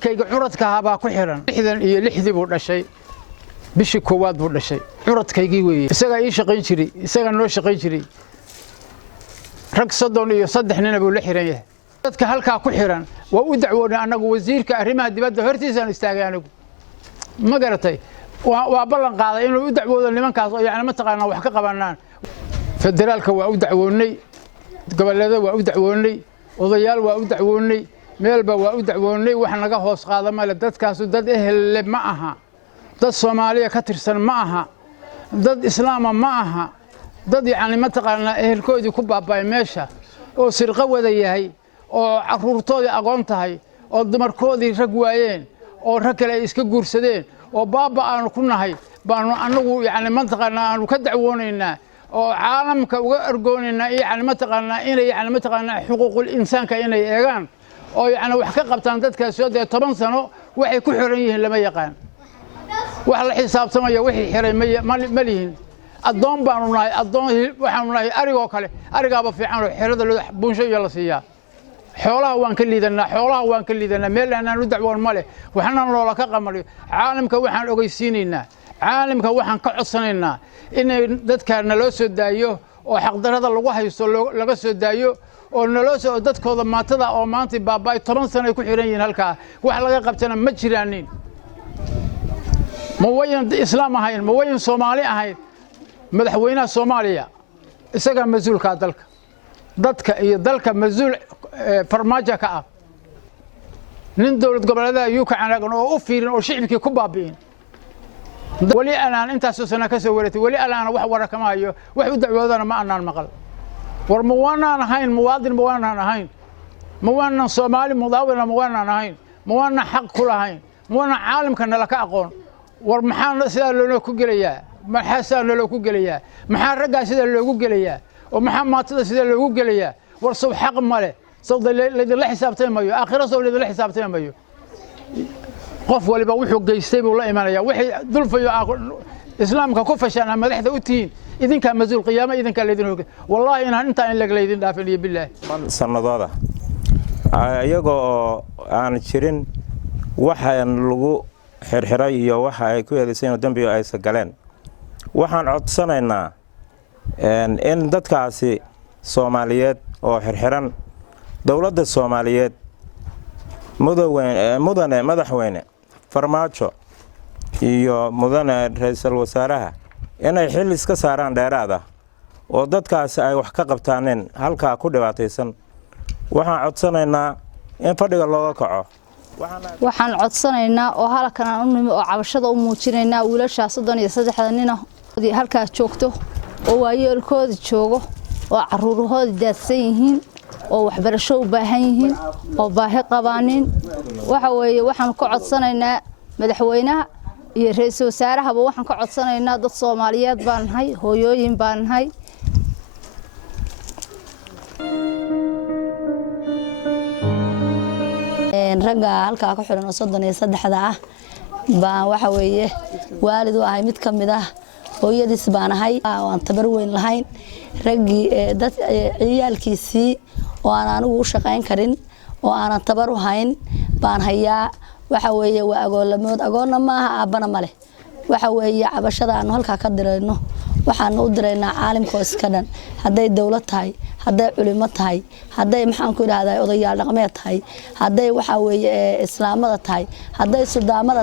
wiilkayga curadka ahaa ku xiran 66 buu dhashay bishii koowaad buu dhashay curadkaygii weeye isaga ii shaqayn jiray isaga noo shaqayn jiray rag 33 nin buu la xiran yahay dadka halka ku xiran waa u dacwoonay anagu wasiirka arrimaha dibadda hortiisa aan istaagay anigu ma garatay waa ballan qaaday inuu u dacwoodo nimankaas oo yaani ma taqaana wax ka qabanaan federaalka waa u dacwoonay gobolada waa u dacwoonay odayaal waa u dacwoonay meelba waa u dacwoonay wax naga hoos qaada male dadkaas dad ehel ma aha dad Soomaaliya ka tirsan ma aha dad islaama ma aha dad yaani ma taqaana ehelkoodii ku baabay meesha oo sirqa wada yahay oo caruurtoodii aqoon tahay oo dumarkoodii rag waayeen oo rag kale iska guursadeen oo baaba aanu ku nahay baanu anagu yaani ma taqaana aanu ka dacwoonaynaa oo caalamka uga argoonaynaa yaani ma taqaana inay yaani ma taqaana xuquuqul insaanka inay eegaan oo yaani wax ka qabtaan dadkaas soo 10 sano waxay ku xiran yihiin lama yaqaan wax la xisaabtamayo wixii xiray ma lihin adoon baanu nahay adoon waxaanu nahay arigoo kale arigaaba fiican oo xirada loo buunsho iyo la siiyaa xoolaha waan ka liidanaa meel aan u dacwoon male waxaan loola ka qamariyo caalamka waxaan ogeysiinaynaa caalamka waxaan ka codsanaynaa in dadkaana loo soo daayo oo xaqdarada lagu haysto laga soo daayo oo naloo soo dadkooda maatada oo maanta baabay 10 sano ku xiran yihiin halka wax laga qabtana ma jiraanin ma wayan islaam ahayn ma wayan Soomaali ahayn madaxweynaha Soomaaliya isaga mas'uulka dadka iyo dalka mas'uul farmaajo ka ah nin dawlad goboleedka ayuu ka canaaqan oo u fiirin oo shicibkii ku baabiin wali aan intaas sano ka soo wareetay wali aan wax warakama hayo wax u dacwoodana ma aanan maqal war ma waanaan ahayn muwaadin ma waanaan ahayn ma waanaan Soomaali mudaawina ma waanaan ahayn ma waanaan xaq ku lahayn ma waanaan caalamka nala ka aqoon war maxaa sida loo ku gelayaa maxaa loo ku gelayaa maxaa ragga sida loogu gelayaa oo maxaa maatada sida loogu gelayaa war soo xaq male soo la xisaabtamayo aakhira soo la xisaabtamayo qof waliba wuxuu geystay buu la imanaya wixii dulfayo islaamka ku fashana madaxda u tiin idinka mas'uul qiyaama idinka leedin hoog wallahi inta in lag leedin dhaafin billaah sanadooda ayagoo aan jirin waxaan lagu xirxiray iyo waxa ay ku yeelisay dambi ay sagaleen waxaan codsanaynaa in dadkaasi Soomaaliyeed oo xirxiran dawladda Soomaaliyeed mudane madaxweyne farmaajo iyo mudane ra'iisul wasaaraha inay xil iska saaraan dheeraad ah oo dadkaasi ay wax ka qabtaaneen halka ku dhibaataysan waxaan codsanaynaa in fadhiga looga kaco waxaan codsanaynaa oo halkan aan u nimi oo cabashada u muujinaynaa wiilasha 33 nin oo halka joogto oo waayeelkooda joogo oo caruurahooda daadsan yihiin oo waxbarasho u baahan yihiin oo baahi qabaanin waxa weeye waxaan ka codsanaynaa madaxweynaha iyo ra'iisul wasaaraha waxaan ka codsanaynaa dad Soomaaliyeed baan nahay hooyooyin baan nahay ragga halka ka xiran oo 33 ah baan waxa weeye waalid u ahay mid kamid ah hooyadiis baan ahay aan tabar weyn lahayn ragii dad ciyaalkiisii oo aan anigu u shaqayn karin oo aan tabar u hayn baan hayaa waxa weeye waa agoolamood agoonna maaha aabana male waxa weeye cabashada aan halka ka dirayno waxaan u direynaa caalamka iska dhan haday dawlad tahay haday culimo tahay haday maxaan ku yiraahdaa odayaal dhaqameed tahay haday waxa weeye islaamada tahay haday sudaamada